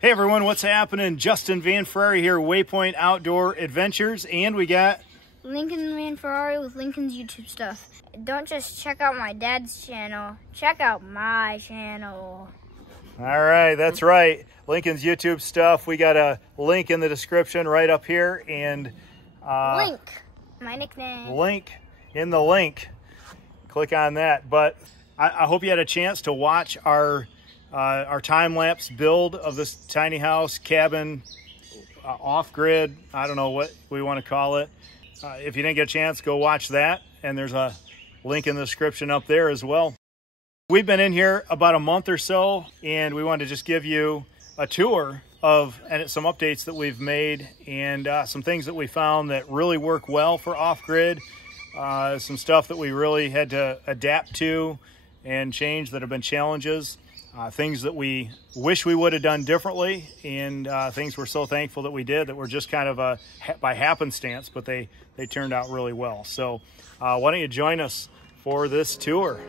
Hey everyone, what's happening? Justin Van Ferrari here, Waypoint Outdoor Adventures, and we got Lincoln Van Ferrari with Lincoln's YouTube stuff. Don't just check out my dad's channel, check out my channel. All right, that's right. Lincoln's YouTube stuff. We got a link in the description right up here, and Link, my nickname. Link in the link. Click on that. But I hope you had a chance to watch our time-lapse build of this tiny house, cabin, off-grid. I don't know what we want to call it. If you didn't get a chance, go watch that. And there's a link in the description up there as well. We've been in here about a month or so, and we wanted to just give you a tour of and some updates that we've made and some things that we found that really work well for off-grid. Some stuff that we really had to adapt to and change that have been challenges. Things that we wish we would have done differently, and things we're so thankful that we did, that were just kind of by happenstance, but they turned out really well. So why don't you join us for this tour?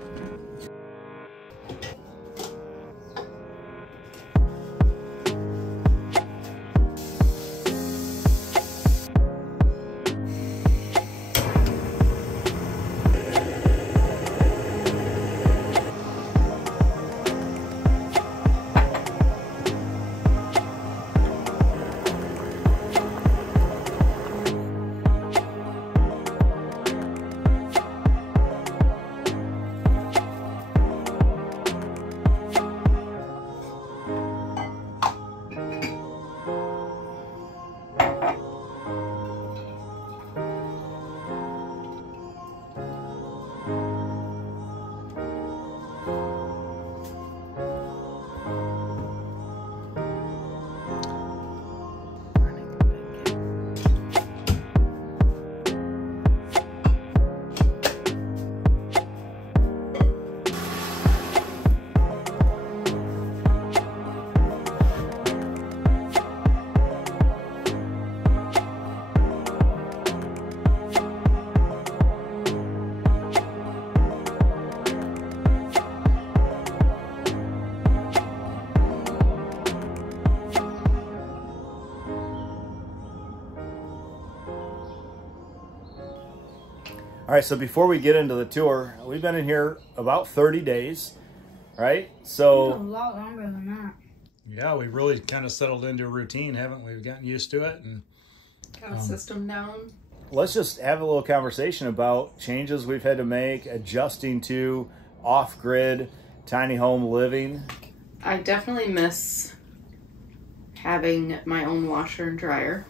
All right, so before we get into the tour, we've been in here about 30 days, right? So A lot longer than that. yeah, we've really kind of settled into a routine, haven't we? We've gotten used to it, and got a system down. let's just have a little conversation about changes we've had to make, adjusting to off-grid tiny home living. I definitely miss having my own washer and dryer.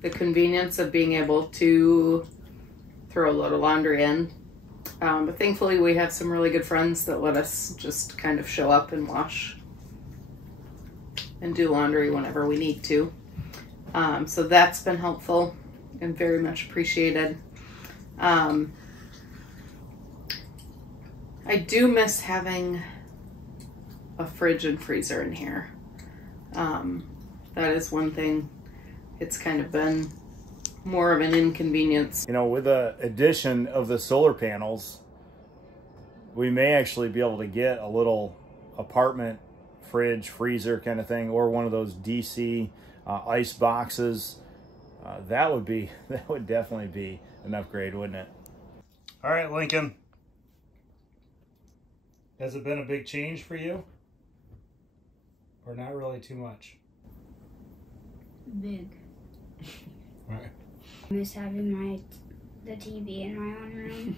The convenience of being able to throw a load of laundry in. But thankfully we have some really good friends that let us just kind of show up and wash and do laundry whenever we need to. So that's been helpful and very much appreciated. I do miss having a fridge and freezer in here. That is one thing. It's kind of been more of an inconvenience. You know, with the addition of the solar panels, we may actually be able to get a little apartment fridge, freezer kind of thing, or one of those DC ice boxes. That would definitely be an upgrade, wouldn't it? All right, Lincoln. Has it been a big change for you? Or not really too much? Big. All right. I miss having the TV in my own room.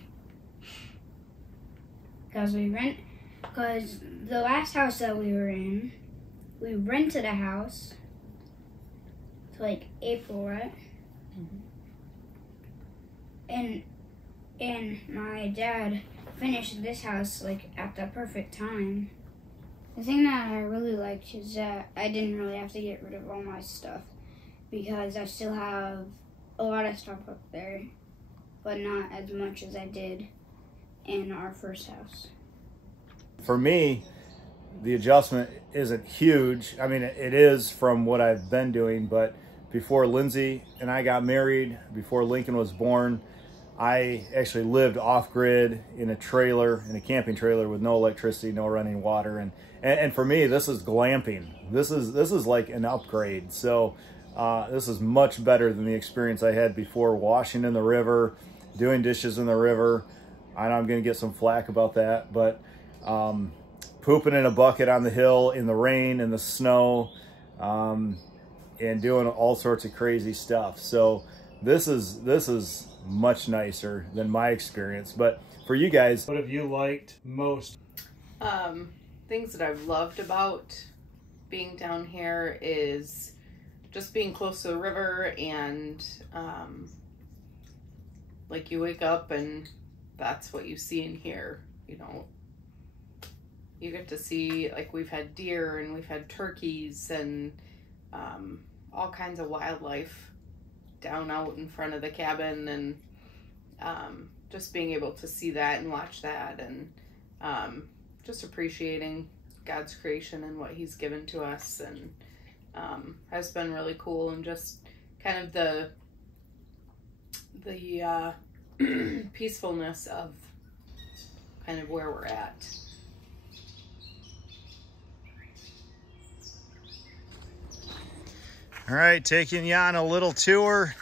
Because the last house that we were in, we rented a house to like April, right? And my dad finished this house like at the perfect time. The thing that I really liked is that I didn't really have to get rid of all my stuff, because I still have a lot of stuff up there, but not as much as I did in our first house. For me, the adjustment isn't huge. I mean, it is from what I've been doing, but before Lindsay and I got married, before Lincoln was born, I actually lived off-grid in a trailer, in a camping trailer with no electricity, no running water, and for me, this is glamping. This is like an upgrade. So this is much better than the experience I had before, washing in the river, doing dishes in the river. I know I'm going to get some flack about that, but pooping in a bucket on the hill in the rain and the snow, and doing all sorts of crazy stuff. So this is much nicer than my experience. But for you guys, what have you liked most? Things that I've loved about being down here is just being close to the river, and like you wake up and that's what you see and hear. You know, you get to see, like, we've had deer and we've had turkeys and all kinds of wildlife down out in front of the cabin, and just being able to see that and watch that, and just appreciating God's creation and what he's given to us, and has been really cool, and just kind of the peacefulness of kind of where we're at. All right, taking you on a little tour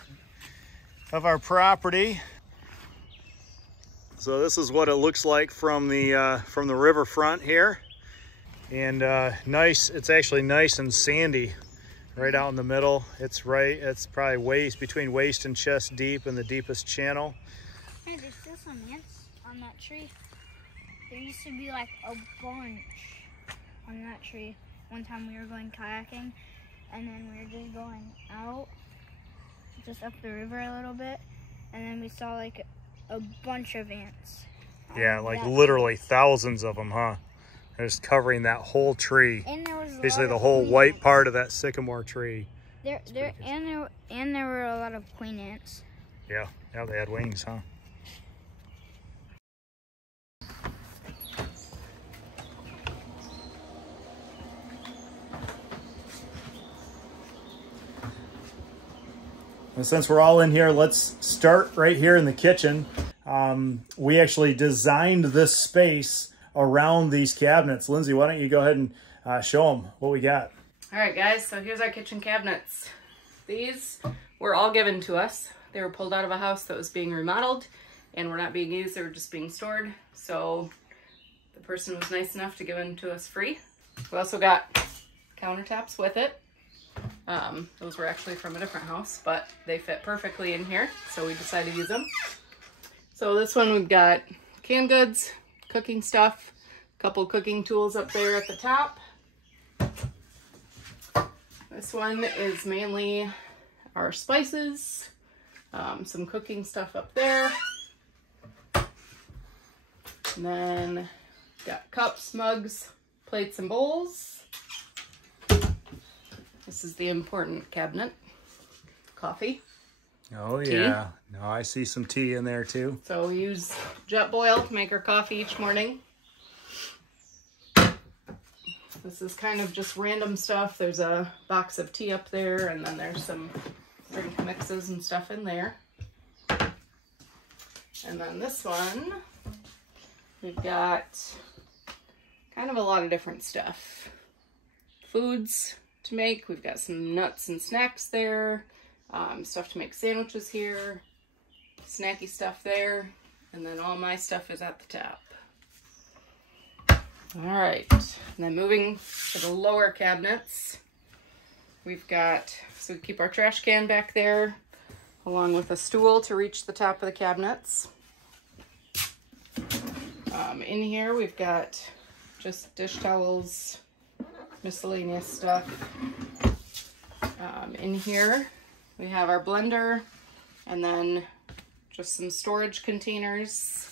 of our property. So this is what it looks like from the riverfront here, and nice. It's actually nice and sandy, right out in the middle. It's probably between waist and chest deep in the deepest channel. Hey, there's still some ants on that tree. There used to be like a bunch on that tree. One time we were going kayaking, and then we were just going out, just up the river a little bit, and then we saw like a bunch of ants. Yeah, like literally thousands of them, huh? They're just covering that whole tree. And there was basically the whole white part of that sycamore tree. There were a lot of queen ants. Yeah, they had wings, huh? And since we're all in here, let's start right here in the kitchen. We actually designed this space around these cabinets. Lindsay, why don't you go ahead and show them what we got? All right, guys, so here's our kitchen cabinets. These were all given to us. They were pulled out of a house that was being remodeled and were not being used. They were just being stored. So the person was nice enough to give them to us free. We also got countertops with it. Those were actually from a different house, but they fit perfectly in here, so we decided to use them. So this one, we've got canned goods, cooking stuff, a couple cooking tools up there at the top. This one is mainly our spices, some cooking stuff up there. And then got cups, mugs, plates, and bowls. This is the important cabinet. Coffee. Oh yeah. No, I see some tea in there too. So we use jet boil to make our coffee each morning. This is kind of just random stuff. There's a box of tea up there, and then there's some drink mixes and stuff in there. And then this one, we've got kind of a lot of different stuff. Foods to make. We've got some nuts and snacks there, stuff to make sandwiches here, snacky stuff there, and then all my stuff is at the top. All right, and then moving to the lower cabinets, we've got, so we keep our trash can back there, along with a stool to reach the top of the cabinets. In here we've got just dish towels, miscellaneous stuff. In here we have our blender, and then just some storage containers.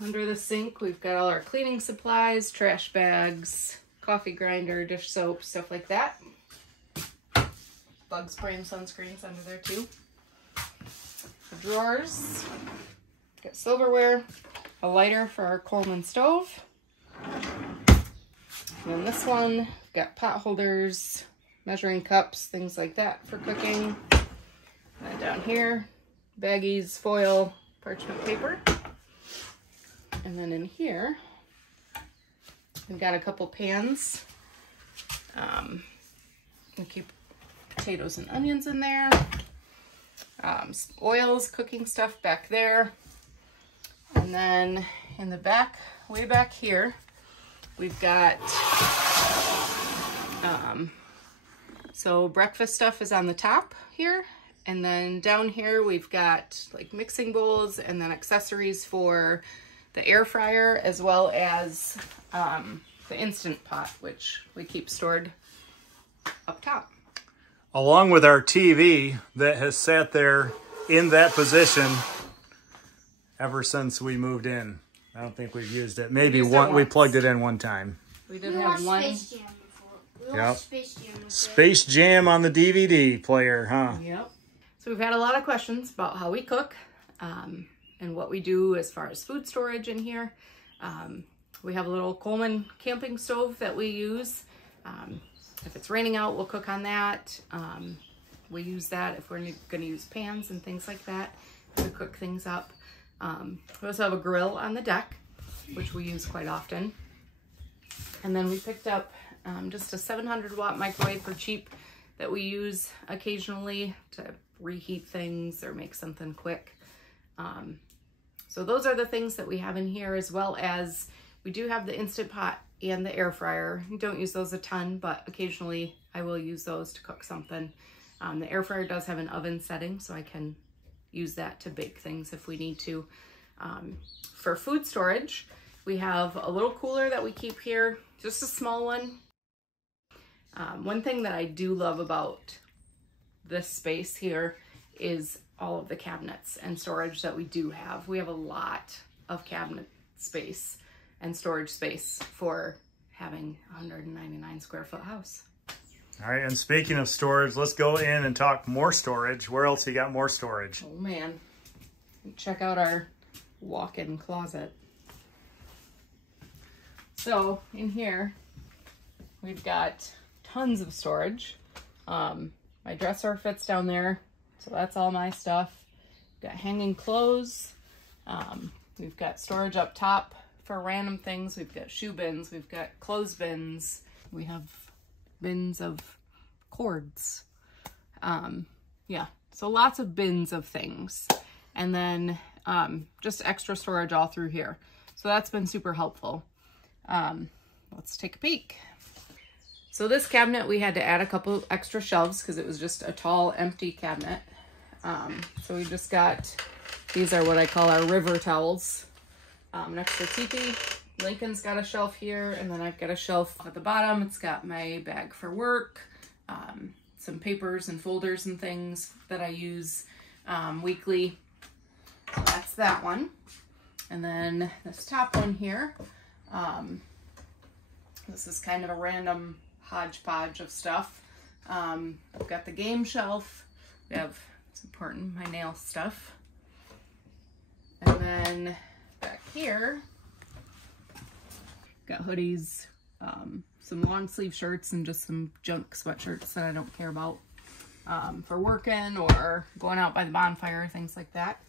Under the sink we've got all our cleaning supplies, trash bags, coffee grinder, dish soap, stuff like that. Bug spray and sunscreens under there too. The drawers, got silverware, a lighter for our Coleman stove. And then this one, got pot holders, measuring cups, things like that for cooking. And down here, baggies, foil, parchment paper. And then in here, we've got a couple pans. We keep potatoes and onions in there. Oils, cooking stuff back there. And then in the back, way back here, we've got, so breakfast stuff is on the top here. And then down here, we've got like mixing bowls and then accessories for the air fryer, as well as the Instant Pot, which we keep stored up top. Along with our TV that has sat there in that position ever since we moved in. I don't think we've used it. Maybe we plugged it in one time. We did have one. Space Jam before. We watched Space Jam with Space Jam on the DVD player, huh? Yep. So we've had a lot of questions about how we cook and what we do as far as food storage in here. We have a little Coleman camping stove that we use. If it's raining out, we'll cook on that. We use that if we're going to use pans and things like that to cook things up. We also have a grill on the deck, which we use quite often. And then we picked up just a 700 watt microwave for cheap that we use occasionally to reheat things or make something quick. So those are the things that we have in here, as well as we do have the Instant Pot and the air fryer. We don't use those a ton, but occasionally I will use those to cook something. The air fryer does have an oven setting, so I can use that to bake things if we need to. For food storage, we have a little cooler that we keep here, just a small one. One thing that I do love about this space here is all of the cabinets and storage that we do have. We have a lot of cabinet space and storage space for having a 199 square foot house. All right, and speaking of storage, let's go in and talk more storage. Where else you got more storage? Oh man, check out our walk-in closet. So in here, we've got tons of storage. My dresser fits down there, so that's all my stuff. We've got hanging clothes. We've got storage up top for random things. We've got shoe bins, we've got clothes bins. We have bins of cords. Yeah, so lots of bins of things. And then just extra storage all through here. So that's been super helpful. Let's take a peek. So this cabinet, we had to add a couple extra shelves because it was just a tall, empty cabinet. So we just got, these are what I call our river towels. Next to teepee. Lincoln's got a shelf here, and then I've got a shelf at the bottom. It's got my bag for work, some papers and folders and things that I use weekly. So that's that one. And then this top one here, this is kind of a random hodgepodge of stuff. I've got the game shelf. We have, it's important, my nail stuff. And then back here, got hoodies, some long sleeve shirts, and just some junk sweatshirts that I don't care about for working or going out by the bonfire, things like that.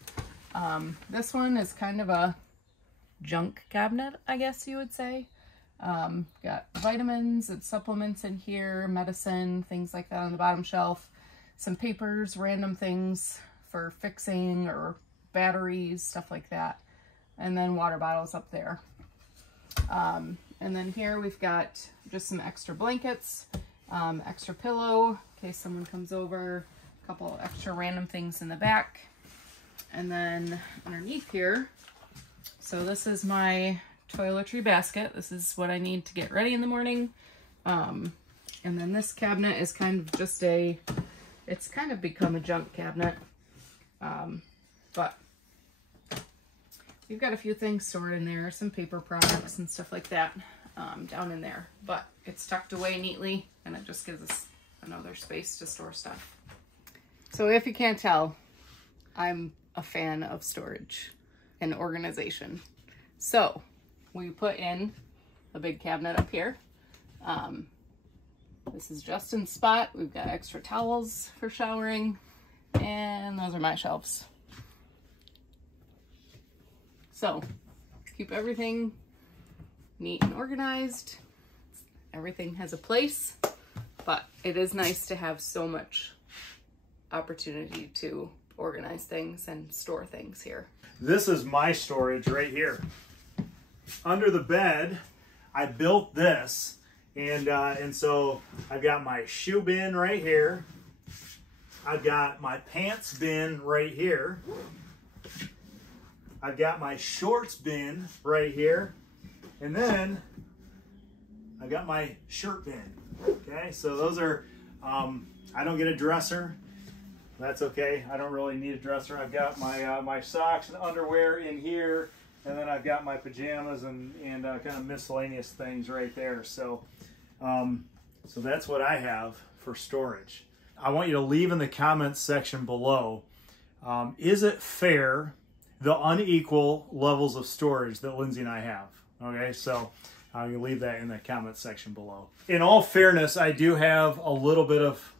This one is kind of a junk cabinet, I guess you would say. Got vitamins and supplements in here, medicine, things like that on the bottom shelf. Some papers, random things for fixing or batteries, stuff like that. And then water bottles up there. And then here we've got just some extra blankets, extra pillow in case someone comes over, a couple extra random things in the back. And then underneath here, so this is my toiletry basket. This is what I need to get ready in the morning. And then this cabinet is kind of just a, it's kind of become a junk cabinet. But we've got a few things stored in there, some paper products and stuff like that down in there. But it's tucked away neatly, and it just gives us another space to store stuff. So if you can't tell, I'm a fan of storage and organization. So we put in a big cabinet up here. This is Justin's spot. We've got extra towels for showering. And those are my shelves. So, keep everything neat and organized. Everything has a place, but it is nice to have so much opportunity to organize things and store things here. This is my storage right here. Under the bed, I built this, and so I've got my shoe bin right here. I've got my pants bin right here. I've got my shorts bin right here. And then I've got my shirt bin. Okay, so those are, I don't get a dresser. That's okay. I don't really need a dresser. I've got my my socks and underwear in here, and then I've got my pajamas and kind of miscellaneous things right there. So, so that's what I have for storage. I want you to leave in the comments section below. Is it fair, the unequal levels of storage that Lindsay and I have? Okay, so you can leave that in the comments section below. In all fairness, I do have a little bit of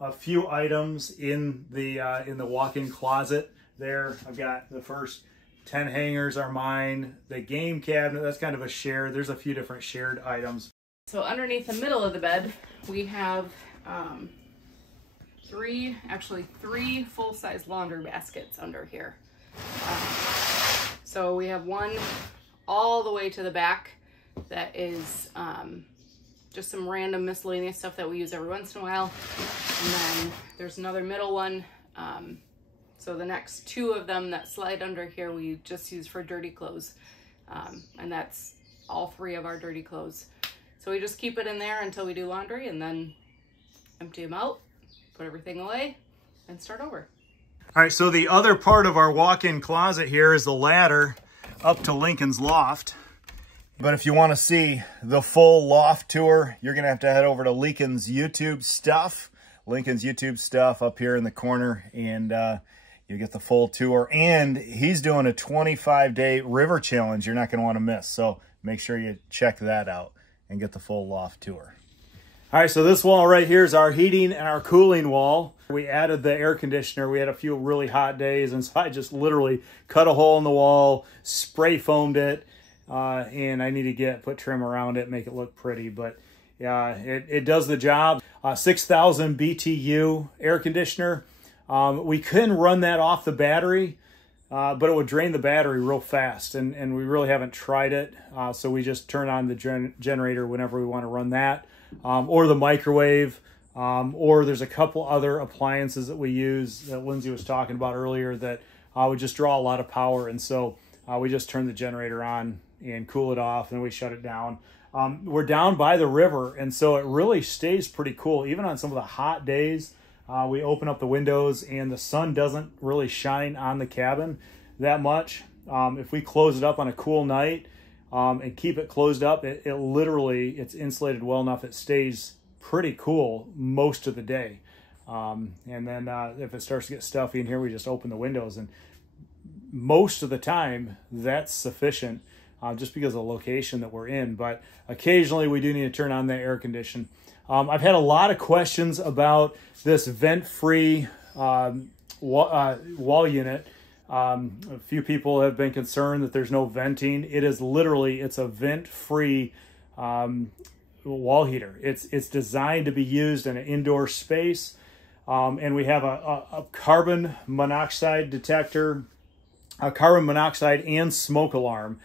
a few items in the walk-in closet there. I've got the first 10 hangers are mine. The game cabinet, that's kind of a share. There's a few different shared items. So underneath the middle of the bed, we have three full-size laundry baskets under here. So we have one all the way to the back that is just some random miscellaneous stuff that we use every once in a while. And then there's another middle one. So the next two of them that slide under here, we just use for dirty clothes. And that's all three of our dirty clothes. So we just keep it in there until we do laundry and then empty them out, put everything away, and start over. All right, so the other part of our walk-in closet here is the ladder up to Lincoln's loft. But if you want to see the full loft tour, you're going to have to head over to Lincoln's YouTube stuff. Lincoln's YouTube stuff up here in the corner, and you get the full tour. And he's doing a 25-day river challenge you're not going to want to miss. So make sure you check that out and get the full loft tour. All right, so this wall right here is our heating and our cooling wall. We added the air conditioner. We had a few really hot days, and so I just literally cut a hole in the wall, spray foamed it, and I need to put trim around it, make it look pretty. But yeah, it does the job. 6,000 BTU air conditioner. We couldn't run that off the battery, but it would drain the battery real fast, and we really haven't tried it. So we just turn on the generator whenever we want to run that. Or the microwave, or there's a couple other appliances that we use that Lindsay was talking about earlier that would just draw a lot of power, and so we just turn the generator on and cool it off, and we shut it down. We're down by the river, and so it really stays pretty cool. Even on some of the hot days, we open up the windows, and the sun doesn't really shine on the cabin that much. If we close it up on a cool night, and keep it closed up, it literally, it's insulated well enough, it stays pretty cool most of the day. And then if it starts to get stuffy in here, we just open the windows, and most of the time that's sufficient, just because of the location that we're in. But occasionally we do need to turn on the air condition. I've had a lot of questions about this vent-free wall unit. A few people have been concerned that there's no venting. It is literally, it's a vent-free wall heater. It's designed to be used in an indoor space. And we have a carbon monoxide detector, a carbon monoxide and smoke alarm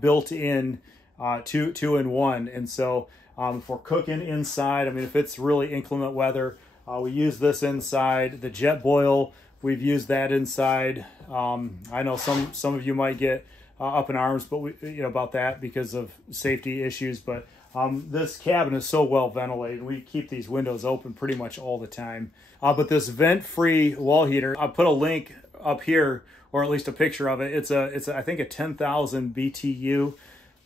built in, two in one. And so if we're cooking inside, I mean, if it's really inclement weather, we use this inside. The jet boil, we've used that inside. I know some of you might get up in arms, but about that because of safety issues. But this cabin is so well ventilated. We keep these windows open pretty much all the time. But this vent-free wall heater, I'll put a link up here, or at least a picture of it. It's I think a 10,000 BTU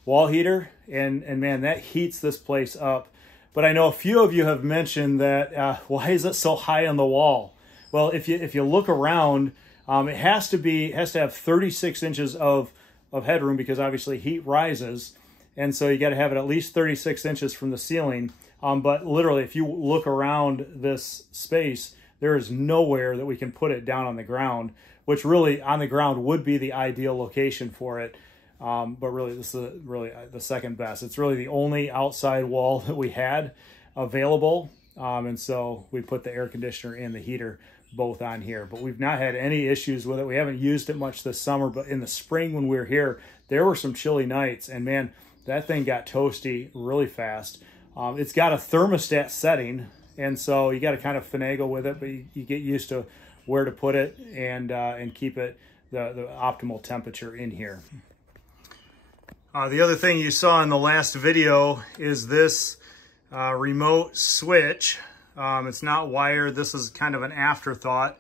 wall heater, and man, that heats this place up. But I know a few of you have mentioned that why is it so high on the wall? Well, if you look around, it has to have 36 inches of headroom, because obviously heat rises, and so you got to have it at least 36 inches from the ceiling. But literally, if you look around this space, there is nowhere that we can put it down on the ground, which really on the ground would be the ideal location for it. But really, this is really the second best. It's really the only outside wall that we had available. And so we put the air conditioner and the heater both on here, but we've not had any issues with it. We haven't used it much this summer, but in the spring when we were here, there were some chilly nights, and man, that thing got toasty really fast. It's got a thermostat setting, and so you got to kind of finagle with it, but you get used to where to put it and keep it the optimal temperature in here. The other thing you saw in the last video is this remote switch. It's not wired. This is kind of an afterthought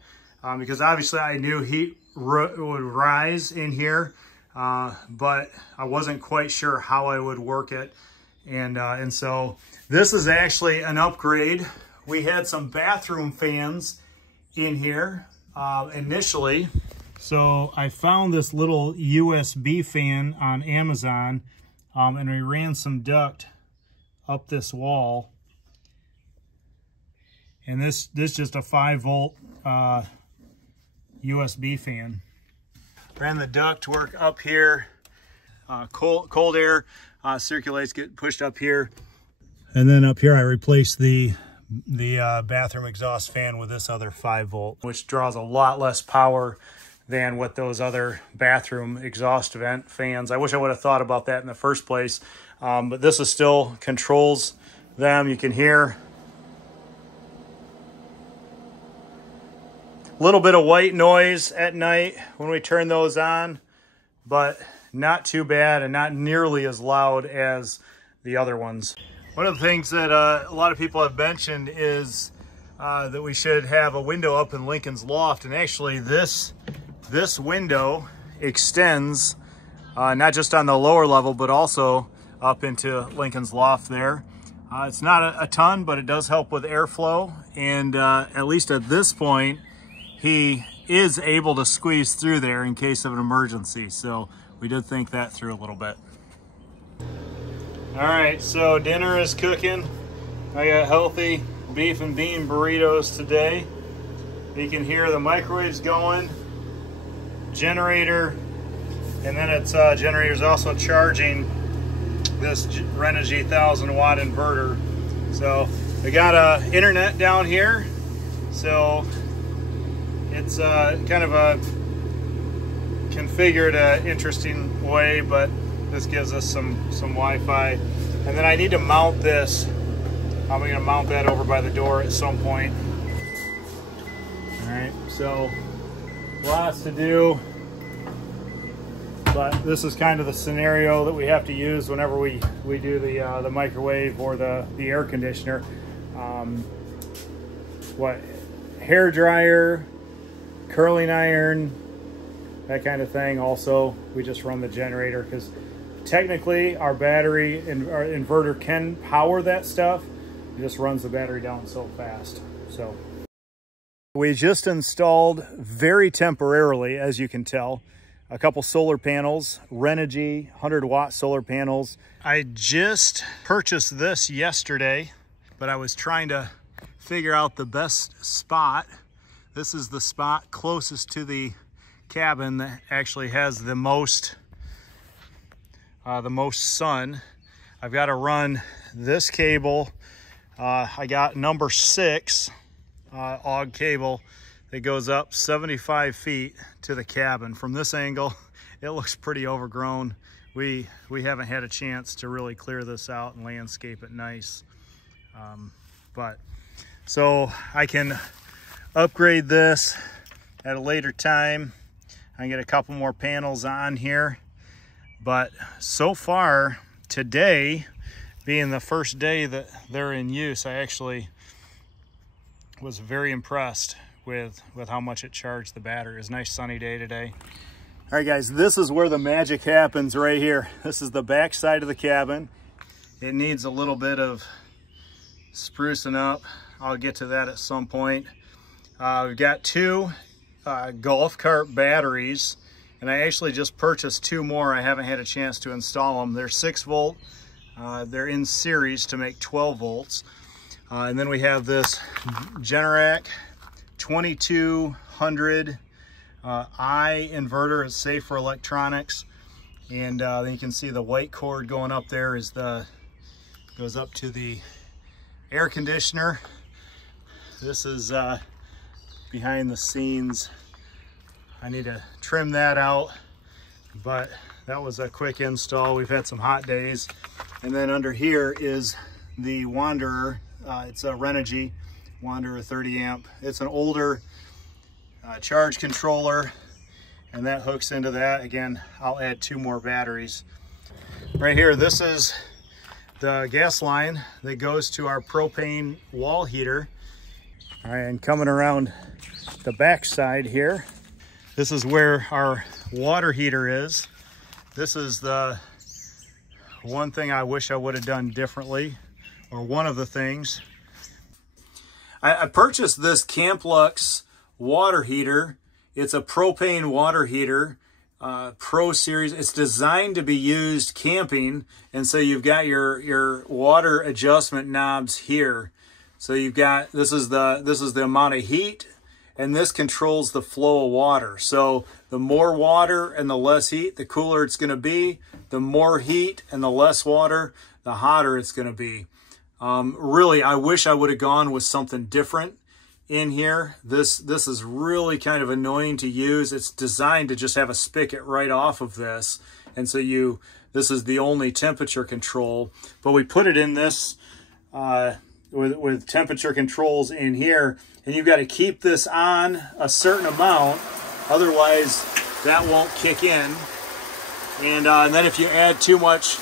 because obviously I knew heat would rise in here, but I wasn't quite sure how I would work it. And so this is actually an upgrade. We had some bathroom fans in here initially. So I found this little USB fan on Amazon, and we ran some duct up this wall. And this just a 5-volt USB fan. Ran the duct work up here. Cold air circulates, get pushed up here. And then up here I replaced the bathroom exhaust fan with this other 5-volt, which draws a lot less power than what those other bathroom exhaust vent fans. I wish I would have thought about that in the first place. But this is still controls them. You can hear a little bit of white noise at night when we turn those on, but not too bad and not nearly as loud as the other ones. One of the things that a lot of people have mentioned is that we should have a window up in Lincoln's loft, and actually this window extends not just on the lower level but also up into Lincoln's loft there. It's not a ton, but it does help with airflow, and at least at this point he is able to squeeze through there in case of an emergency. So we did think that through a little bit. All right, so dinner is cooking. I got healthy beef and bean burritos today. You can hear the microwaves going, generator, and then it's generator's also charging this Riverside 1000-watt inverter. So we got internet down here, so it's kind of a configured interesting way, but this gives us some Wi-Fi. And then I need to mount this. I'm going to mount that over by the door at some point. All right, so lots to do, but this is kind of the scenario that we have to use whenever we do the microwave or the air conditioner. Hair dryer, curling iron, that kind of thing. Also, we just run the generator because technically our battery and our inverter can power that stuff. It just runs the battery down so fast. So we just installed, very temporarily, as you can tell, a couple solar panels, Riverside 100-watt solar panels. I just purchased this yesterday, but I was trying to figure out the best spot. This is the spot closest to the cabin that actually has the most sun. I've got to run this cable. I got number 6 AUG cable that goes up 75 feet to the cabin. From this angle, it looks pretty overgrown. We haven't had a chance to really clear this out and landscape it nice. But so I can upgrade this at a later time. I can get a couple more panels on here. But so far today, being the first day that they're in use, I actually was very impressed with how much it charged the battery. It was a nice sunny day today. All right, guys, this is where the magic happens right here. This is the back side of the cabin. It needs a little bit of sprucing up. I'll get to that at some point. We've got 2 golf cart batteries, and I actually just purchased 2 more. I haven't had a chance to install them. They're 6-volt. They're in series to make 12 volts. And then we have this Generac 2200 I inverter. It's safe for electronics. And then you can see the white cord going up there is goes up to the air conditioner. This is behind the scenes. I need to trim that out, but that was a quick install. We've had some hot days. And then under here is the Wanderer. It's a Renogy Wanderer 30 amp. It's an older charge controller, and that hooks into that. Again, I'll add 2 more batteries. Right here, this is the gas line that goes to our propane wall heater. All right, and coming around the back side here, this is where our water heater is. This is the one thing I wish I would have done differently, or one of the things. I purchased this Camplux water heater. It's a propane water heater, Pro Series. It's designed to be used camping, and so you've got your water adjustment knobs here. So you've got, this is the amount of heat, and this controls the flow of water. So the more water and the less heat, the cooler it's going to be. The more heat and the less water, the hotter it's going to be. Really, I wish I would have gone with something different in here. This is really kind of annoying to use. It's designed to just have a spigot right off of this. And so this is the only temperature control. But we put it in this with temperature controls in here. And you've got to keep this on a certain amount, otherwise that won't kick in. And then if you add too much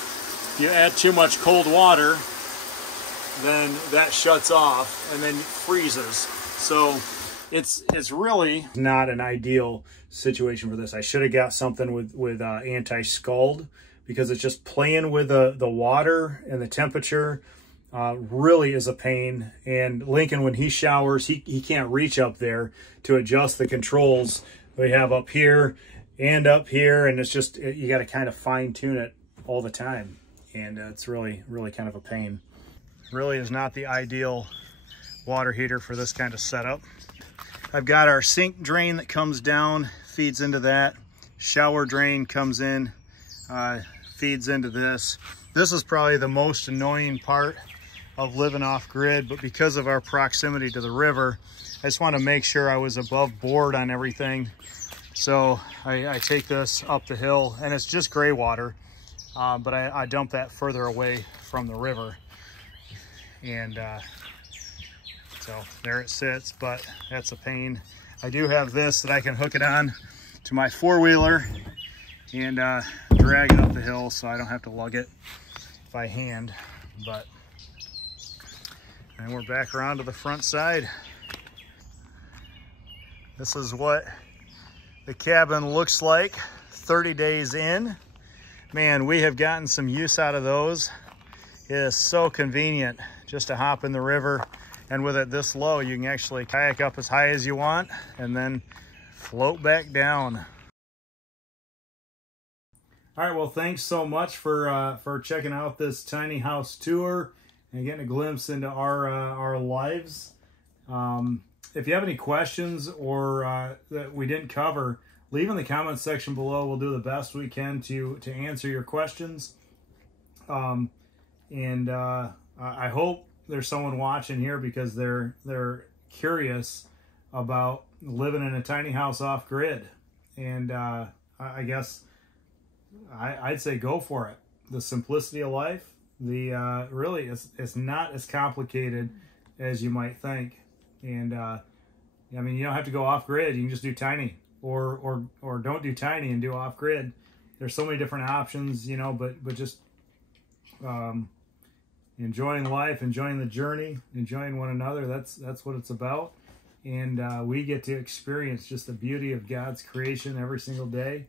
cold water, then that shuts off and then freezes. So it's really not an ideal situation for this. I should have got something with anti-scald, because it's just playing with the water and the temperature. Really is a pain. And Lincoln, when he showers, he can't reach up there to adjust the controls we have up here and up here, and it's just, you got to kind of fine tune it all the time, and it's really kind of a pain. Really is not the ideal water heater for this kind of setup. I've got our sink drain that comes down, feeds into that. Shower drain comes in, feeds into this. This is probably the most annoying part of living off grid, but because of our proximity to the river, I just want to make sure I was above board on everything. So I take this up the hill, and it's just gray water, but I dump that further away from the river. And so there it sits, but that's a pain. I do have this that I can hook it on to my four-wheeler and drag it up the hill, so I don't have to lug it by hand. But and we're back around to the front side. This is what the cabin looks like 30 days in. Man, we have gotten some use out of those. It is so convenient just to hop in the river, and with it this low, you can actually kayak up as high as you want and then float back down. All right, well, thanks so much for checking out this tiny house tour and getting a glimpse into our lives. If you have any questions or that we didn't cover, leave in the comments section below. We'll do the best we can to answer your questions. I hope there's someone watching here because they're curious about living in a tiny house off grid. And I guess I'd say go for it. The simplicity of life, really it's not as complicated as you might think. And I mean, you don't have to go off grid. You can just do tiny, or don't do tiny and do off grid. There's so many different options, you know, but just enjoying life, enjoying the journey, enjoying one another. That's what it's about. And we get to experience just the beauty of God's creation every single day.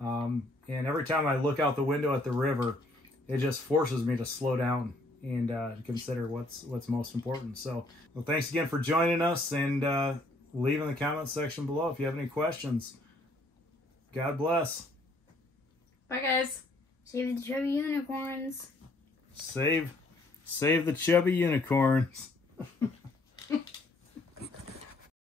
And every time I look out the window at the river, it just forces me to slow down and consider what's most important. So, well, thanks again for joining us, and leave in the comments section below if you have any questions. God bless. Bye, guys. Save the chubby unicorns. Save the chubby unicorns.